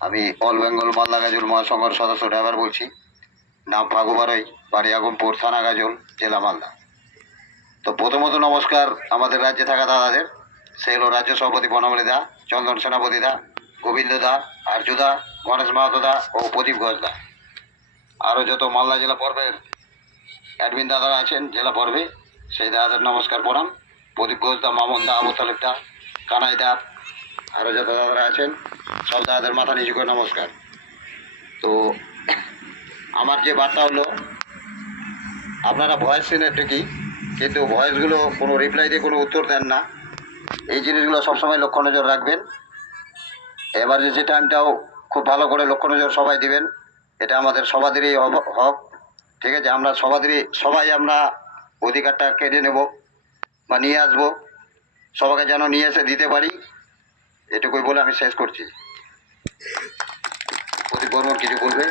আমি অল বেঙ্গল মালদা গাজল মহাসংঘের সদস্য ড্রাইভার বলছি। নাম ফাগু বারই, বাড়ি আগমপুর, থানা গাজল, জেলা মালদা। তো প্রথমত নমস্কার আমাদের রাজ্যে থাকা দাদাদের। সে হলো রাজ্য সভাপতি বনমালী দা, চন্দন সেনাপতি দা, গোবিন্দ দা, আরজু দা, গণেশ মাহাতো দা ও প্রদীপ ঘোষ দা। আরও যত মালদা জেলা পর্বের অ্যাডমিন দাদারা আছেন জেলা পর্বে, সেই দাদাদের নমস্কার প্রণাম। প্রদীপ ঘোষ দা, মামন দা, আবু তালেব দা, কানাই দা, আরও যত দাদারা আছেন সব দাদাদের মাথা নিচু করে নমস্কার। তো আমার যে বার্তা হলো, আপনারা ভয়েস সিনের ঠিকই, কিন্তু ভয়েসগুলো কোনো রিপ্লাই দিয়ে কোনো উত্তর দেন না। এই জিনিসগুলো সবসময় লক্ষ্য নজর রাখবেন। এমার্জেন্সি টাইমটাও খুব ভালো করে লক্ষ্য নজর সবাই দিবেন। এটা আমাদের সবাদেরই হক, ঠিক আছে? আমরা সবাই আমরা অধিকারটা কেড়ে নেব বা নিয়ে আসবো, সবাইকে যেন নিয়ে এসে দিতে পারি, এটুকুই বলে আমি শেষ করছি। প্রদীপ বর্মন কিছু বলবে?